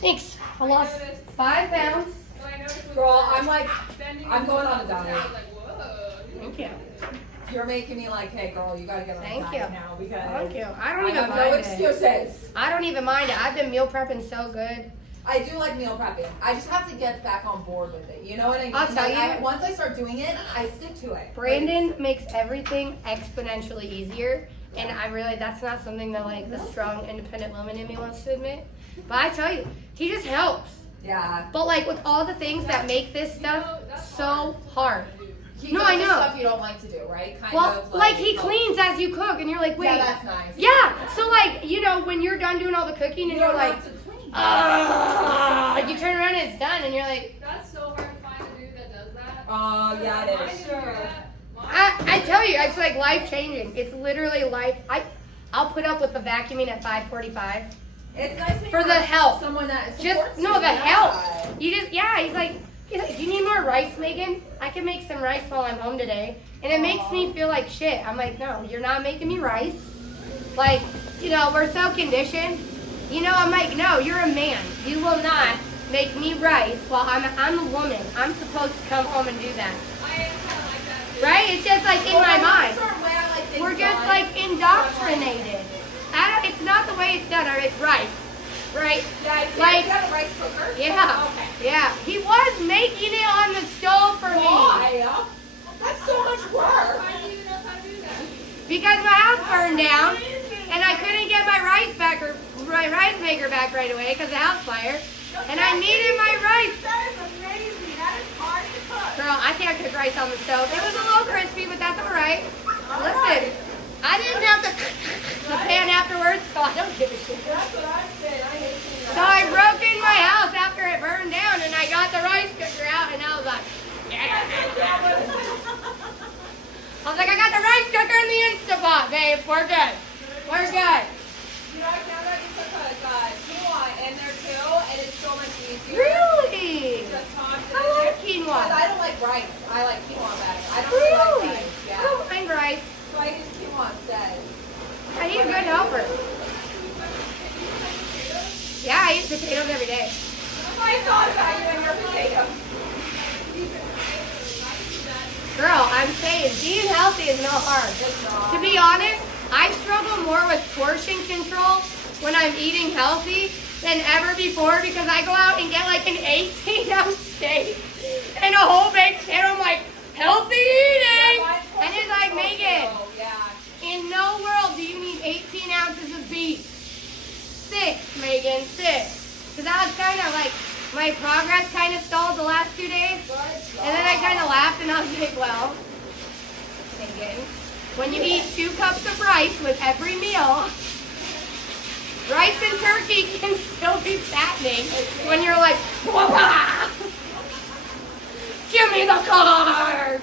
Thanks. I lost 5 pounds. Girl, I'm going on a diet. Thank you. You're making me like, hey girl, you gotta get on a diet now because Thank you. I don't even have mind no it. excuses. I don't even mind it. I've been meal prepping so good. I do like meal prepping. I just have to get back on board with it. You know what I mean? I'll tell you. Once I start doing it, I stick to it. Brandon makes everything exponentially easier, and I really, that's not something that like the strong, independent woman in me wants to admit. But I tell you, he just helps. Yeah. But like with all the things that make this stuff so hard. No, I know. Stuff you don't like to do, right? Kind of like he cleans as you cook, and you're like, wait. Yeah, that's nice. Yeah. So like, you know, when you're done doing all the cooking, and you're like, like you turn around and it's done, and you're like. That's so hard to find a dude that does that. Oh, yeah, it is. Sure. I tell you, it's like life changing. It's literally life. I'll put up with the vacuuming at 5:45. It's nice for the help. Someone that just no the help. You just he's like, do you need more rice, Megan? I can make some rice while I'm home today. And it makes me feel like shit. I'm like, no, you're not making me rice. Like, you know, we're so conditioned. You know, I'm like, no, you're a man. You will not make me rice while I'm a woman. I'm supposed to come home and do that. I am kind of like that too. Right? It's just like in my mind. Like We're just like indoctrinated. It's not the way it's done, or it's rice. Right? Yeah, like, you have a rice cooker? Yeah. Okay. Yeah. He was making it on the stove for me. Why? That's so much work. Why do you know how to do that? Because my house burned down, and I couldn't get my rice maker back right away because of the house fire, and I needed my rice. That is amazing. That is hard to cook. Girl, I can't cook rice on the stove. It was a little crispy, but that's all right. Listen, I didn't have the pan afterwards, so I don't give a shit. That's what I'm saying. I hate seeing that. So I broke in my house after it burned down, and I got the rice cooker out, and I was like, yeah. I was like, I got the rice cooker in the Instapot, babe. We're good. We're good. You know, I found out you put quinoa in there too, and it's so much easier. Really? Just toss it I in like there. quinoa. But I don't like rice. I like quinoa better. I don't really like Really? rice. I Yeah. don't mind rice. So I use quinoa instead. I need a good helper. Yeah, I eat potatoes every day. I thought about you and your potatoes. Girl, I'm saying being healthy is no hard. To be honest, I struggle more with portion control when I'm eating healthy than ever before because I go out and get like an 18-ounce steak and a whole baked potato. I'm like, healthy eating! And it's like, Megan, in no world do you need 18 ounces of beef. 6, Megan, 6. Because that was kind of like, my progress kind of stalled the last 2 days. And then I kind of laughed and I was like, well, Megan, when you eat 2 cups of rice with every meal, rice and turkey can still be fattening when you're like, wah, give me the carbs.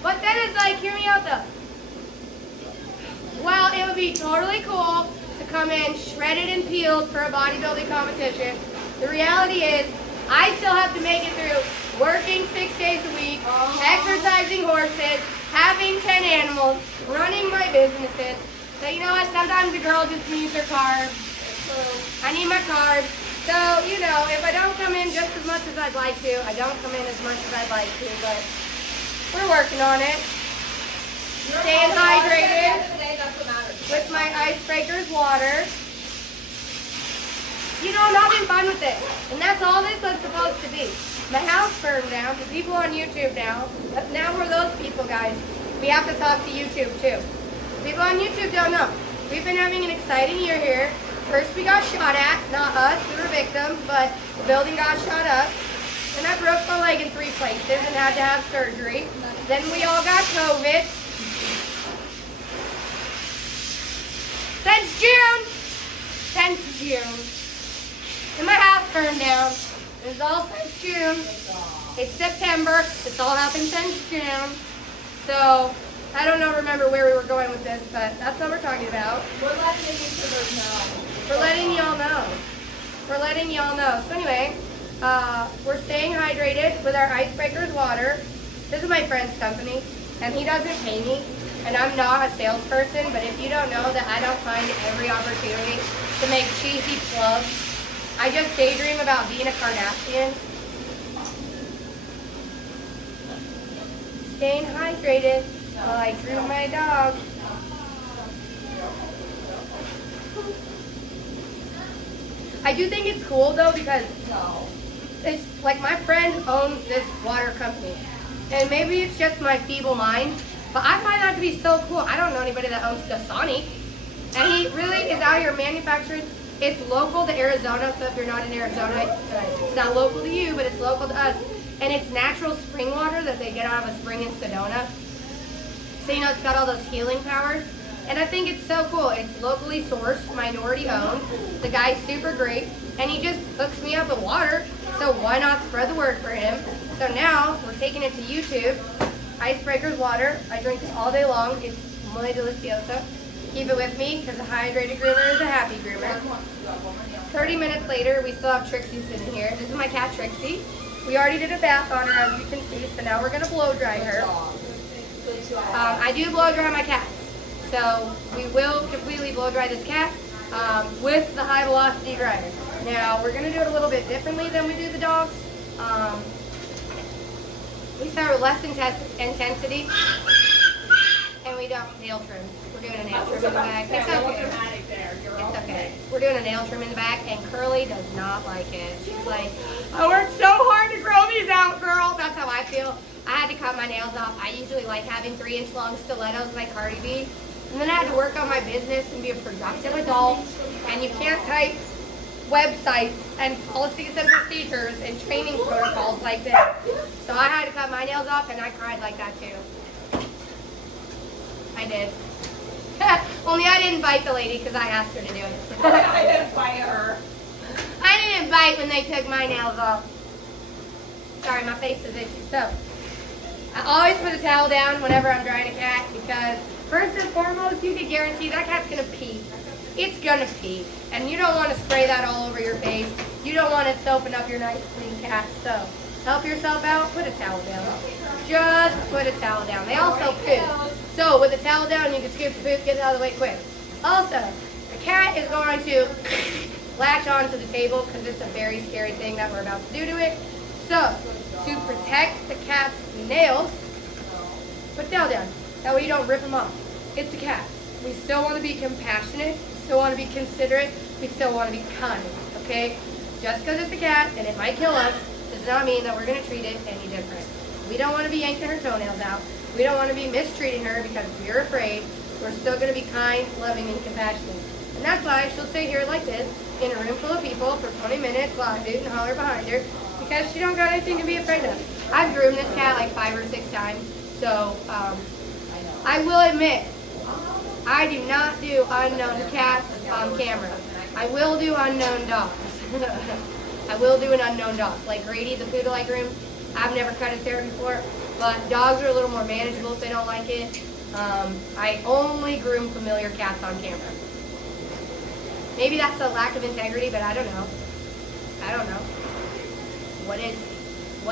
But then it's like, hear me out though. Well, it would be totally cool to come in shredded and peeled for a bodybuilding competition. The reality is, I still have to make it through working 6 days a week, exercising horses, having 10 animals, running my businesses. So you know what, sometimes a girl just needs her carbs. I need my carbs. So, you know, if I don't come in just as much as I'd like to, I don't come in as much as I'd like to, but we're working on it. Staying hydrated with my Icebreakers water. You know, I'm having fun with it. And that's all this was supposed to be. My house burned down. The people on YouTube now. Now we're those people, guys. We have to talk to YouTube, too. People on YouTube don't know. We've been having an exciting year here. First we got shot at. Not us. We were victims. But the building got shot up. And I broke my leg in 3 places and had to have surgery. Then we all got COVID. Since June. And my house burned down. It was all since June. It's September. It's all happened since June. So, I don't remember where we were going with this, but that's what we're talking about. We're letting the YouTubers know. We're letting y'all know. We're letting y'all know. So anyway, we're staying hydrated with our Icebreakers water. This is my friend's company, and he doesn't pay me. And I'm not a salesperson, but if you don't know that I don't find every opportunity to make cheesy plugs I just daydream about being a Kardashian. Staying hydrated while I groom my dog. I do think it's cool though because it's like my friend owns this water company. And maybe it's just my feeble mind, but I find that to be so cool. I don't know anybody that owns Dasani. And he really is out here manufacturing. It's local to Arizona, so if you're not in Arizona, it's not local to you, but it's local to us. And it's natural spring water that they get out of a spring in Sedona. So you know it's got all those healing powers. And I think it's so cool. It's locally sourced, minority owned. The guy's super great, and he just hooks me up with water. So why not spread the word for him? So now we're taking it to YouTube. Icebreakers water. I drink it all day long. It's muy delicioso. Keep it with me because a hydrated groomer is a happy groomer. 30 minutes later, we still have Trixie sitting here. This is my cat Trixie. We already did a bath on her, as you can see, so now we're going to blow dry her. I do blow dry my cats. So we will completely blow dry this cat with the high velocity dryer. Now we're gonna do it a little bit differently than we do the dogs. We start with less intensity, and we don't nail trim. We're doing a nail trim in the back. It's okay. It's okay. We're doing a nail trim in the back, and Curly does not like it. She's like, I worked so hard to grow these out, girl. That's how I feel. I had to cut my nails off. I usually like having 3-inch long stilettos like Cardi B. And then I had to work on my business and be a productive adult. And you can't type websites and policies and procedures and training protocols like this. So I had to cut my nails off, and I cried like that too. I did. Only I didn't bite the lady because I asked her to do it. I didn't bite her. I didn't bite when they took my nails off. Sorry, my face is itchy. So I always put a towel down whenever I'm drying a cat because first and foremost, you can guarantee that cat's gonna pee. It's gonna pee. And you don't want to spray that all over your face. You don't want it soaping up your nice clean cat. So help yourself out, put a towel down. Just put a towel down. They also poop. So with a towel down, you can scoop the poop, get it out of the way quick. Also, the cat is going to latch onto the table because it's a very scary thing that we're about to do to it. So to protect the cat's nails, put a towel down. That way you don't rip them off. It's a cat. We still want to be compassionate. We still want to be considerate. We still want to be kind, okay? Just because it's a cat and it might kill us does not mean that we're going to treat it any different. We don't want to be yanking her toenails out. We don't want to be mistreating her because we're afraid. We're still going to be kind, loving, and compassionate. And that's why she'll stay here like this in a room full of people for 20 minutes while I hoot and holler behind her because she don't got anything to be afraid of. I've groomed this cat like 5 or 6 times, so I will admit, I do not do unknown cats on camera. I will do unknown dogs. I will do an unknown dog. Like Grady, the poodle I groomed, I've never cut his hair before, but dogs are a little more manageable if they don't like it. I only groom familiar cats on camera. Maybe that's a lack of integrity, but I don't know. I don't know. What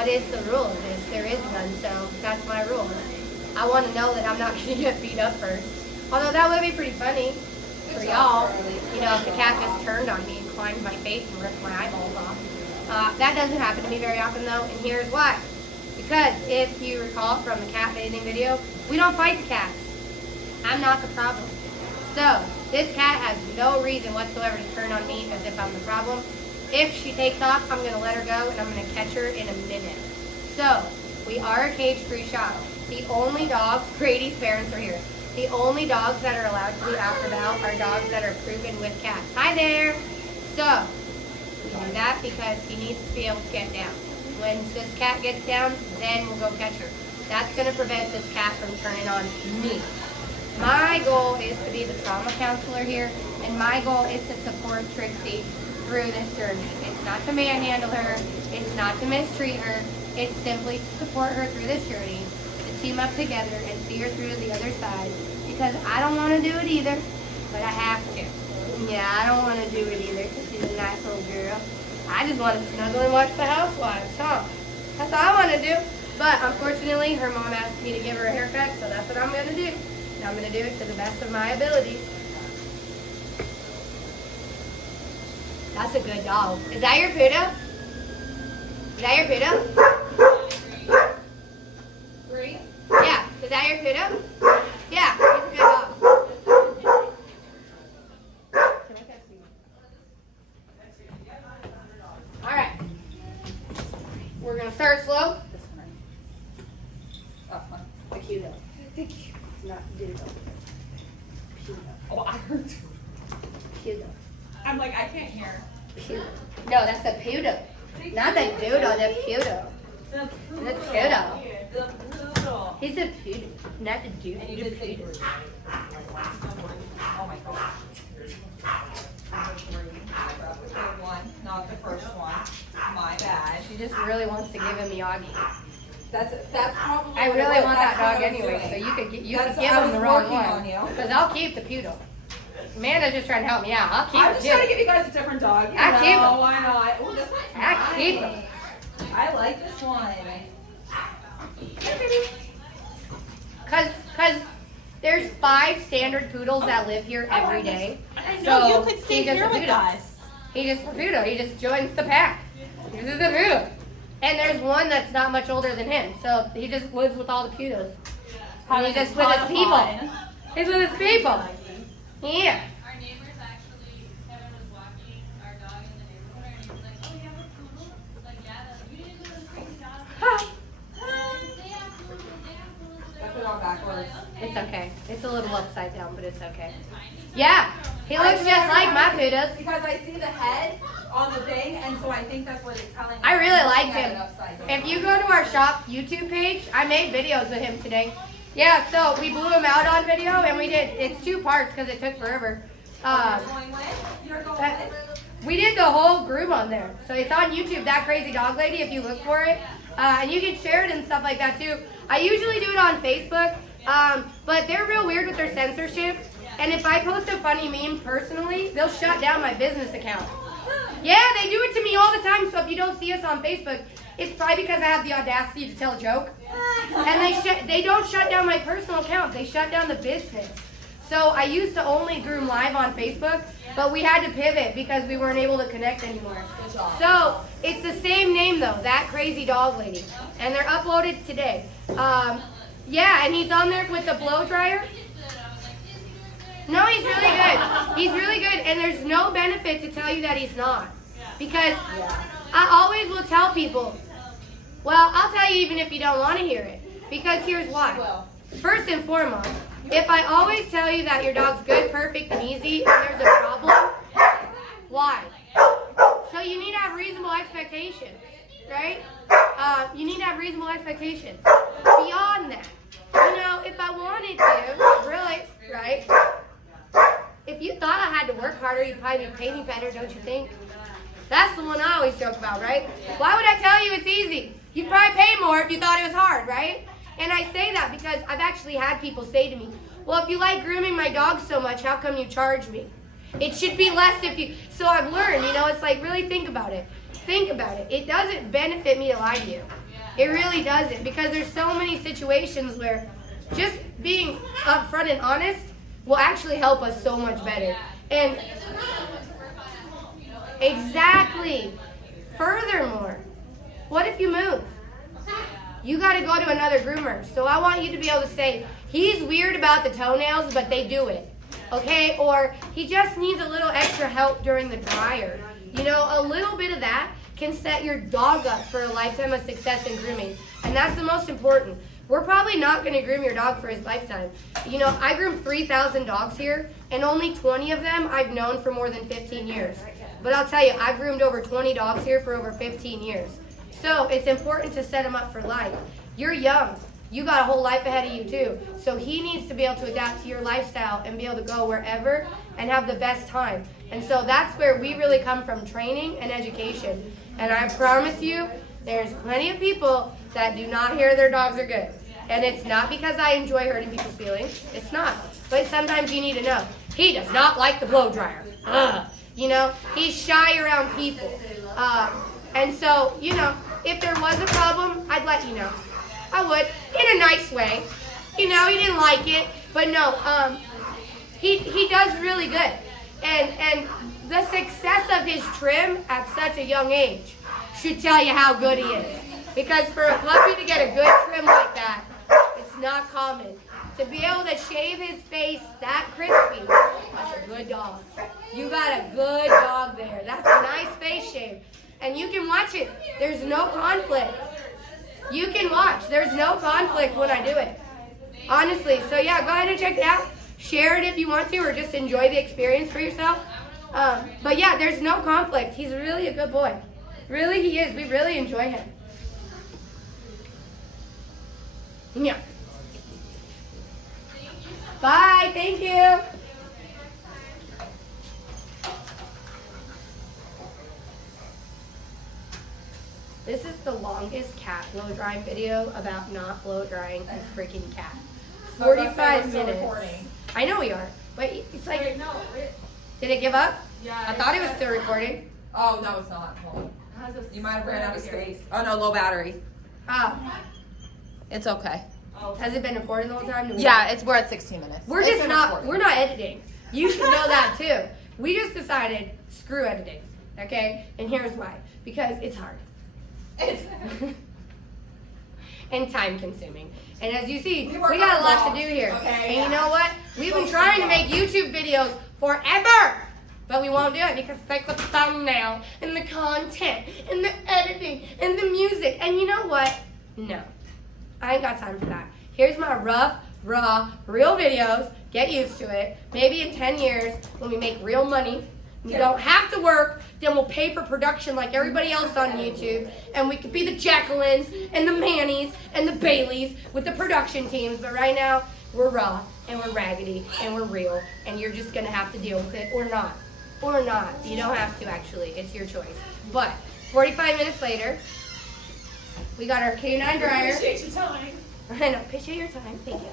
is the rule of this? There is none, so that's my rule. I want to know that I'm not going to get beat up first. Although that would be pretty funny for y'all. You know, if the cat just turned on me and climbed my face and ripped my eyeballs off. That doesn't happen to me very often though, and here's why. Because if you recall from the cat bathing video, we don't fight the cats. I'm not the problem. So, this cat has no reason whatsoever to turn on me as if I'm the problem. If she takes off, I'm going to let her go and I'm going to catch her in a minute. So, we are a cage-free shop. The only dogs, Grady's parents are here. The only dogs that are allowed to be out and about are dogs that are proven with cats. Hi there! So, we do that because he needs to be able to get down. When this cat gets down, then we'll go catch her. That's going to prevent this cat from turning on me. My goal is to be the trauma counselor here, and my goal is to support Trixie through this journey. It's not to manhandle her. It's not to mistreat her. It's simply to support her through this journey, to team up together and see her through to the other side, because I don't want to do it either, but I have to. Yeah, I don't want to do it either because she's a nice little girl. I just want to snuggle and watch the housewives, huh? That's all I want to do. But unfortunately, her mom asked me to give her a haircut, so that's what I'm going to do. And I'm going to do it to the best of my abilities. That's a good dog. Is that your poodle? Is that your poodle? Green? Yeah. Is that your poodle? Yeah, he's a good dog. All right. We're gonna start slow. The Cudo. Not Dudo. Cudo. Oh, I heard. Cudo. I'm like, I can't hear. Cudo. No, that's the Pudo. Not the Doodle, the Pudo. The The Poodle. The poodle. He's a Pudo, not the Doodle. And you did say Poodle. oh my gosh. Number 3. I grabbed the third one, not the first one. My bad. She just really wants to give him Miyagi. That's probably. I what it really was. want That's that dog what I was anyway, doing. so you could give That's- I him was the wrong working on one. you. Because I'll keep the Poodle. Amanda's just trying to help me out. I'll keep I'm him just too. trying to give you guys a different dog. You I keep him. know, I know. Oh, this one's I keep nice. him. I like this one. Cause there's 5 standard poodles that live here every day. I So, know you could stay he just here a with poodle. us. He just a poodle. He just joins the pack. He's just a poodle. And there's one that's not much older than him, so he just lives with all the poodles. And he's just with his people. He's with his people. Yeah. Our neighbors actually, Kevin was walking our dog in the neighborhood, and he was like, "Oh, you have a poodle?" Like, yeah, you didn't know the crazy dog. They have poodles, they have poodles. I put it all backwards. It's okay. It's a little upside down, but it's okay. Yeah. He looks just like my poodles. Because I see the head on the thing, and so I think that's what it's telling me. I really I'm liked looking at him. it upside down. If you go to our shop YouTube page, I made videos with him today. Yeah, so we blew him out on video, and we did, it's 2 parts because it took forever. You're going with? You're going with? We did the whole groom on there. So it's on YouTube, That Crazy Dog Lady, if you look for it. And you can share it and stuff like that too. I usually do it on Facebook, but they're real weird with their censorship. And if I post a funny meme personally, they'll shut down my business account. Yeah, they do it to me all the time. So if you don't see us on Facebook, it's probably because I have the audacity to tell a joke. And they don't shut down my personal account. They shut down the business. So I used to only groom live on Facebook, but we had to pivot because we weren't able to connect anymore. So it's the same name though, That Crazy Dog Lady. And they're uploaded today. Yeah, and he's on there with the blow dryer. No, he's really good. He's really good, and there's no benefit to tell you that he's not. Because I always will tell people, well, I'll tell you even if you don't want to hear it. Because here's why. First and foremost, if I always tell you that your dog's good, perfect, and easy, and there's a problem, why? So you need to have reasonable expectations, right? You need to have reasonable expectations. Beyond that, you know, if I wanted to, really, right? If you thought I had to work harder, you'd probably be paying me better, don't you think? That's the one I always joke about, right? Why would I tell you it's easy? You'd probably pay more if you thought it was hard, right? And I say that because I've actually had people say to me, well, if you like grooming my dog so much, how come you charge me? It should be less if you... So I've learned, you know, it's like, really think about it. Think about it. It doesn't benefit me to lie to you. It really doesn't, because there's so many situations where just being upfront and honest will actually help us so much better. And exactly. Furthermore, what if you move? You got to go to another groomer. So I want you to be able to say, he's weird about the toenails, but they do it. Okay? Or he just needs a little extra help during the dryer. You know, a little bit of that can set your dog up for a lifetime of success in grooming. And that's the most important. We're probably not going to groom your dog for his lifetime. You know, I groom 3,000 dogs here, and only 20 of them I've known for more than 15 years. But I'll tell you, I've groomed over 20 dogs here for over 15 years. So it's important to set him up for life. You're young. You got a whole life ahead of you too. So he needs to be able to adapt to your lifestyle and be able to go wherever and have the best time. And so that's where we really come from, training and education. And I promise you, there's plenty of people that do not hear their dogs are good. And it's not because I enjoy hurting people's feelings. It's not. But sometimes you need to know. He does not like the blow dryer. You know, he's shy around people. And so, you know, if there was a problem, I'd let you know. I would, in a nice way. You know, he didn't like it. But no, he does really good. And the success of his trim at such a young age should tell you how good he is. Because for a puppy to get a good trim like that, it's not common. To be able to shave his face that crispy, that's a good dog. You got a good dog there. That's a nice face shave. And you can watch it. There's no conflict. You can watch. There's no conflict when I do it. Honestly. So yeah, go ahead and check it out. Share it if you want to, or just enjoy the experience for yourself. But yeah, there's no conflict. He's really a good boy. Really, he is. We really enjoy him. Yeah. Bye. Thank you. This is the longest cat blow drying video about not blow drying a freaking cat. 45 minutes. I know we are. But it's like, Wait, no. did it give up? Yeah. I thought it was still recording. Oh, no, it's not. Hold on. You might have ran out of space. Oh, no, low battery. Oh. It's okay. Has it been recording the whole time? Yeah, we're at 16 minutes. We're just not, we're not editing. You should know that too. We just decided, screw editing, okay? And here's why. Because it's hard. And time consuming. And as you see, we got a lot to do here. Okay, and you know what? We've been trying to make YouTube videos forever. But we won't do it because it's like the thumbnail and the content and the editing and the music. And you know what? No. I ain't got time for that. Here's my rough, raw, real videos. Get used to it. Maybe in 10 years when we make real money, we don't have to work, then we'll pay for production like everybody else on YouTube. And we could be the Jacquelines and the Mannies and the Baileys with the production teams. But right now, we're raw and we're raggedy and we're real. And you're just going to have to deal with it or not. Or not. You don't have to actually. It's your choice. But 45 minutes later, we got our canine dryer. Appreciate your time. I know. Appreciate your time. Thank you.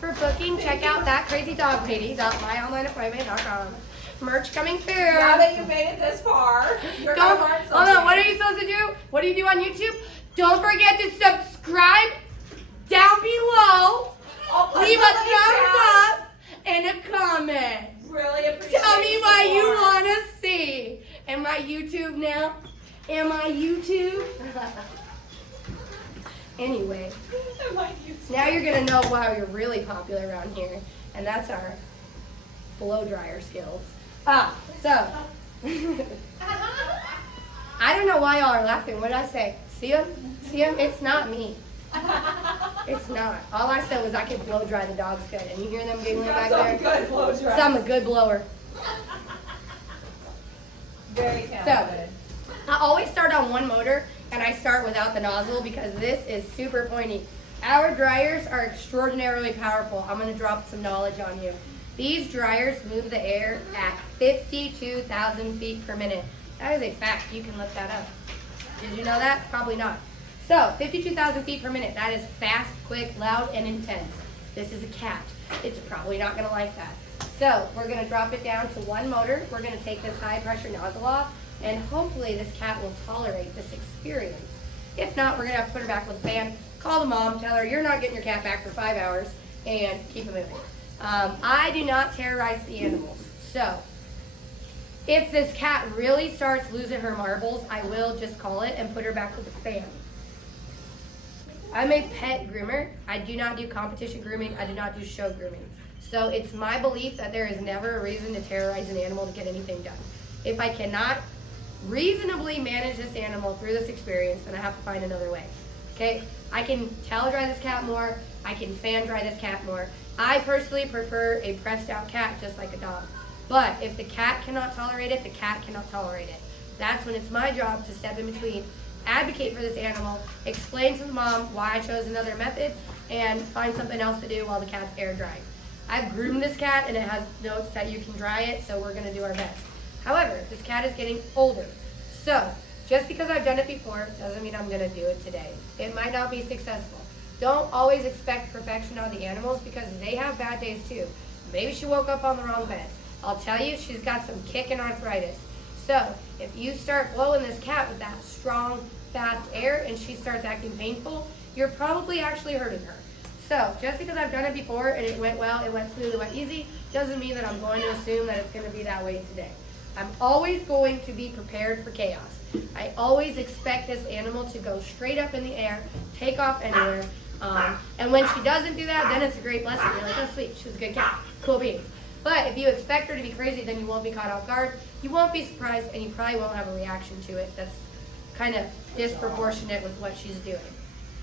For booking, check out thatcrazydogpatties.myonlineappointment.com. Merch coming soon. Now that you've made it this far, you're Don't, gonna learn hold something. on. What are you supposed to do? What do you do on YouTube? Don't forget to subscribe down below. I'll put Leave the a link thumbs down. up and a comment. Really appreciate Tell me the what you support. want to see. Am I YouTube now? Am I YouTube? Anyway, Am I used- now you're going to know why we're really popular around here. And that's our blow dryer skills. So. I don't know why y'all are laughing. What did I say? See him? See him? It's not me. It's not. All I said was I could blow dry the dogs good. And you hear them giggling back Some there? good blow dry. So I'm a good blower. Very talented. I always start on one motor, and I start without the nozzle because this is super pointy. Our dryers are extraordinarily powerful. I'm going to drop some knowledge on you. These dryers move the air at 52,000 feet per minute. That is a fact. You can look that up. Did you know that? Probably not. So, 52,000 feet per minute. That is fast, quick, loud, and intense. This is a cat. It's probably not going to like that. So, we're going to drop it down to one motor. We're going to take this high pressure nozzle off, and hopefully this cat will tolerate this experience. If not, we're going to have to put her back with a fan. Call the mom, tell her you're not getting your cat back for 5 hours, and keep it moving. I do not terrorize the animals. So, if this cat really starts losing her marbles, I will just call it and put her back with a fan. I'm a pet groomer. I do not do competition grooming. I do not do show grooming. So it's my belief that there is never a reason to terrorize an animal to get anything done. If I cannot reasonably manage this animal through this experience, then I have to find another way. Okay? I can towel dry this cat more. I can fan dry this cat more. I personally prefer a pressed out cat just like a dog. But if the cat cannot tolerate it, the cat cannot tolerate it. That's when it's my job to step in between, advocate for this animal, explain to the mom why I chose another method, and find something else to do while the cat's air drying. I've groomed this cat and it has notes that you can dry it, so we're gonna do our best. However, this cat is getting older. So, just because I've done it before doesn't mean I'm gonna do it today. It might not be successful. Don't always expect perfection on the animals because they have bad days too. Maybe she woke up on the wrong bed. I'll tell you, she's got some kicking arthritis. So, if you start blowing this cat with that strong, fast air and she starts acting painful, you're probably actually hurting her. So, just because I've done it before and it went well, it went smooth, it went easy, doesn't mean that I'm going to assume that it's going to be that way today. I'm always going to be prepared for chaos. I always expect this animal to go straight up in the air, take off anywhere. And when she doesn't do that, then it's a great blessing. You're like, oh sweet, she's a good cat. Cool beans. But if you expect her to be crazy, then you won't be caught off guard. You won't be surprised, and you probably won't have a reaction to it that's kind of disproportionate with what she's doing.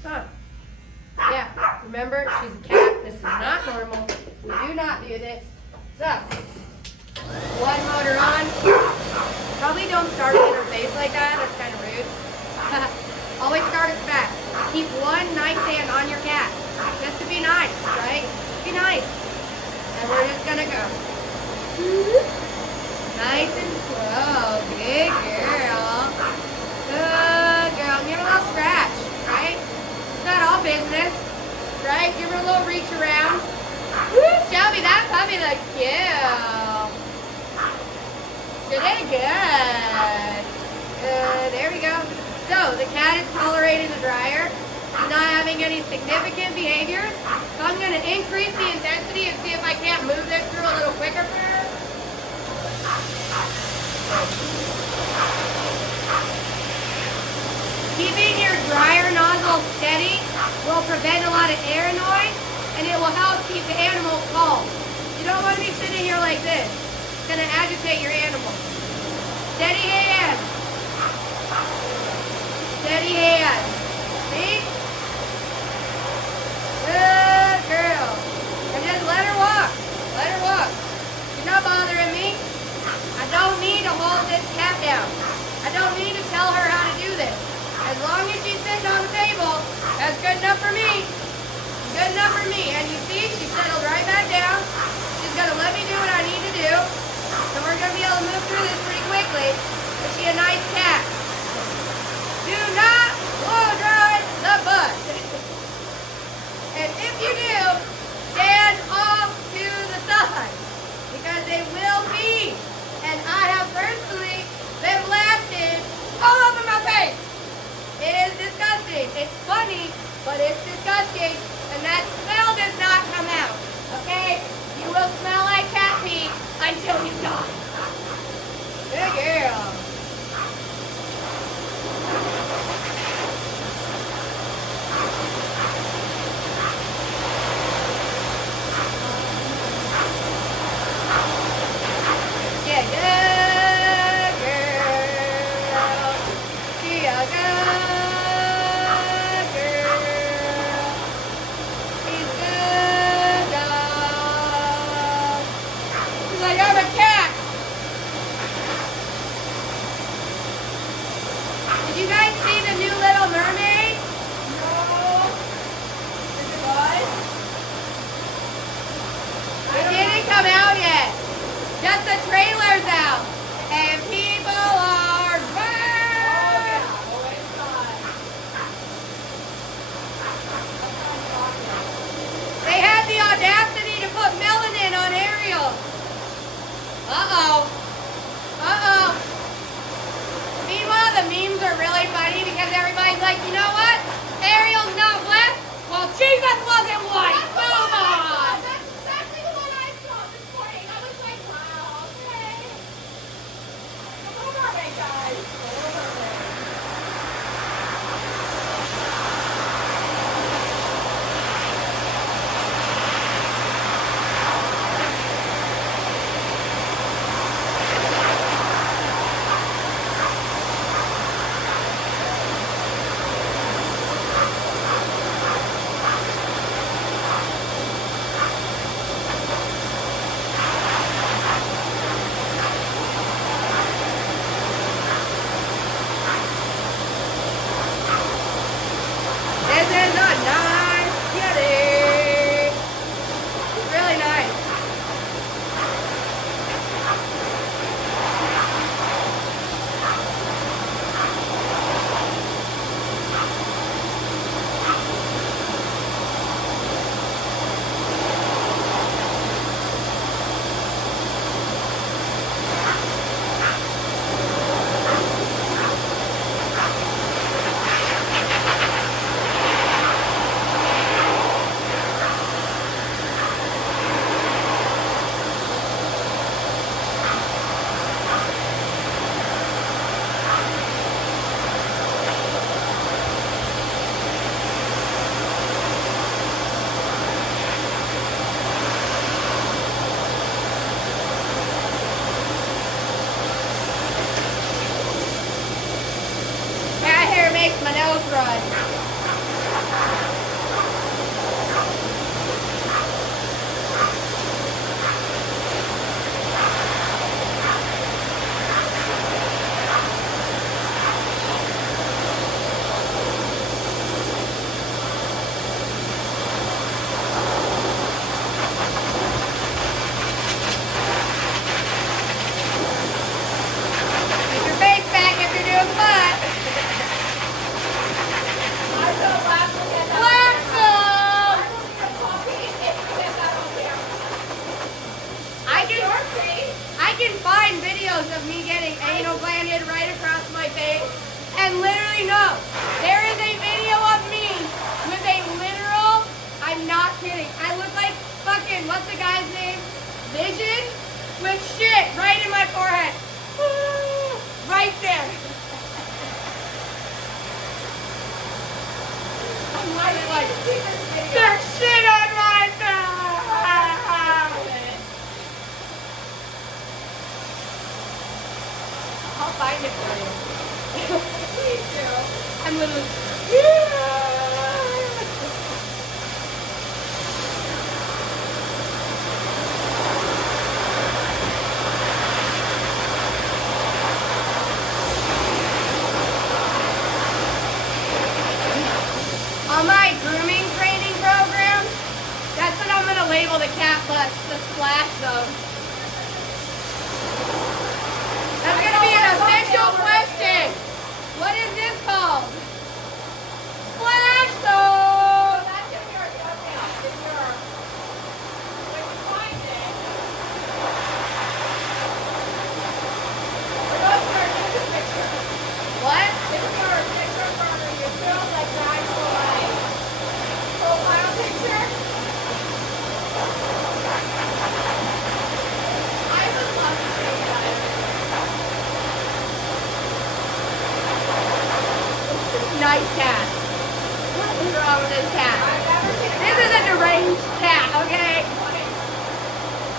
Huh. Yeah, remember, she's a cat. This is not normal. We do not do this. So, one motor on. Probably don't start it in her face like that. That's kind of rude. Always start it fast. Keep one nice hand on your cat. Just to be nice, right? Be nice. And we're just going to go. Nice and slow. Good girl. Good girl. Give her a little scratch, right? It's not all business, right? Give her a little reach around. Woo, Shelby, that puppy looks cute. She did good. Good. There we go. So, the cat is tolerating the dryer. She's not having any significant behaviors. So I'm going to increase the intensity and see if I can't move this through a little quicker for her. Keeping your dryer nozzle steady will prevent a lot of air noise, and it will help keep the animal calm. You don't want to be sitting here like this. It's going to agitate your animal. Steady hand. Steady hand. See? Good girl. And just let her walk. Let her walk. She's not bothering me. I don't need to hold this cat down. I don't need to tell her how to do this. As long as she's sitting on the table, that's good enough for me. Good enough for me. And you see, she settled right back down. She's going to let me do what I need to do. So we're going to be able to move through this pretty quickly. Is she a nice cat? Do not blow dry the butt. And if you do, stand off to the side. Because they will be. And I have personally been blasted all over my face. It is disgusting. It's funny, but it's disgusting. And that smell does not come out. Okay? You will smell like cat pee until you die. Good girl. Yeah, good girl. She a good girl. She's good dog. She's like, I'm a cat. Did you guys see the new Little Mermaid? No. Is it live? It didn't come out yet. Just the trailer's out. And people are burned. Oh, it's not. They had the audacity to put melanin on Ariel. Uh-oh. Uh-oh. Meanwhile, the memes are really funny because everybody's like, you know what? Ariel's not black. Well, Jesus wasn't white. Move on. That's exactly the one I saw this morning. I was like, wow, okay. makes my nose run. Keep your face back if you're doing butt. I don't laugh at that. Black I phone. don't need a coffee. It's I don't care. I can find videos of me getting anal glanded right across my face, and literally no, there is a video of me with a literal, I'm not kidding, I look like fucking, what's the guy's name? Vision? With shit right in my forehead. Right there. I'm literally like, there's shit on my face. I'll find it for you. Please do. I'm literally. On my grooming training program, that's what I'm gonna label the cat butts, the splash zone. That's gonna be an official question. What is this called? Splash zone. That's in your, okay, that's in your, when you find it. For those who are in the picture, What? this is your picture from your film, like your actual, like, profile picture. I would love to show you guys. Nice cat. What is wrong with this cat? I've never seen a This is a deranged cat, okay?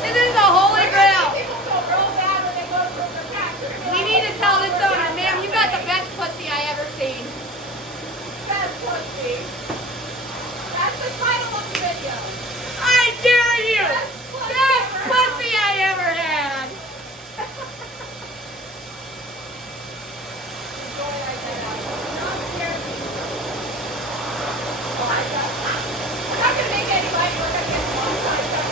This is the holy grail. People feel real bad when they go to the cat. We need to tell this owner, ma'am, you got the best pussy I ever seen. Best pussy. That's the title of the video. I dare you! Best Best pussy pussy I ever had! Enjoy right now. Not scared. Oh, I'm not gonna make anybody look at this one side.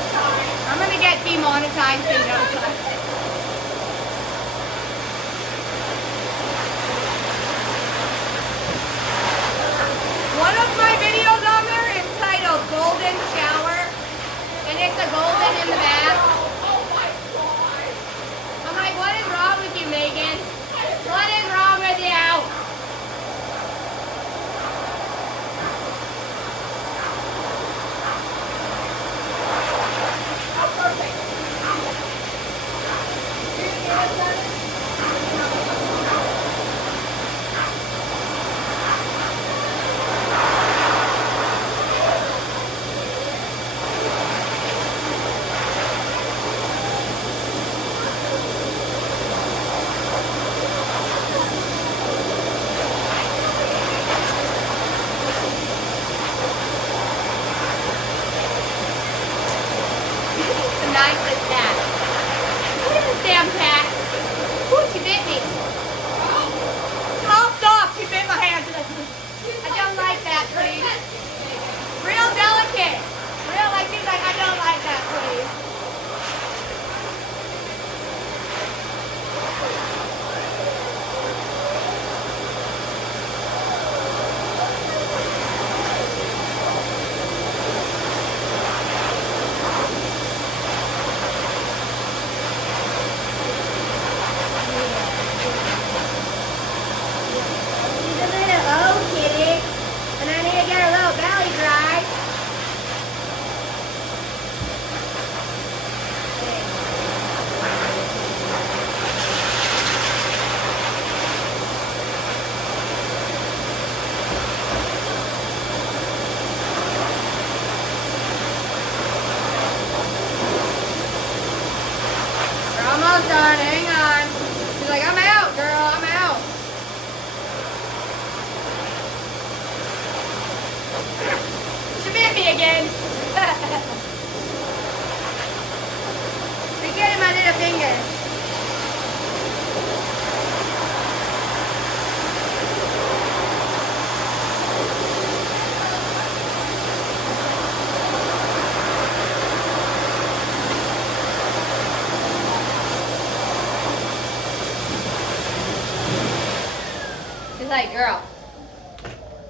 She's like, girl,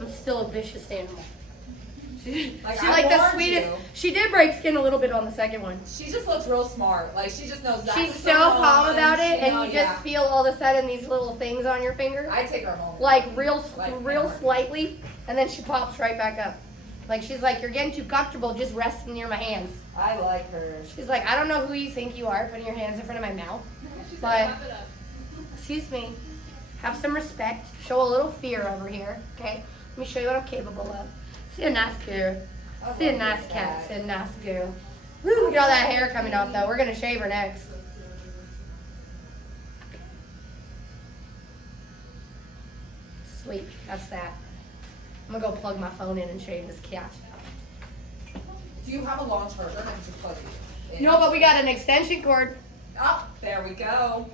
I'm still a vicious animal. She's Like, she I like the warned sweetest. you. She did break skin a little bit on the second one. She just looks real smart. Like, she just knows exactly. She's so calm about it, and you just yeah. feel all of a sudden these little things on your finger, I take her home. like real Hammer. slightly, and then she pops right back up. Like she's like, you're getting too comfortable just resting near my hands. I like her. She's like, I don't know who you think you are putting your hands in front of my mouth, She said, but wrap it up. excuse me, have some respect, show a little fear over here, okay? Let me show you what I'm capable of. See a nice girl. See a nice cat. See a nice girl. Woo, look at all that hair coming off though. We're gonna shave her next. Sweet, that's that. I'm gonna go plug my phone in and shave this cat. Do you have a long charger? And just plug it in? No, but we got an extension cord. Oh, there we go.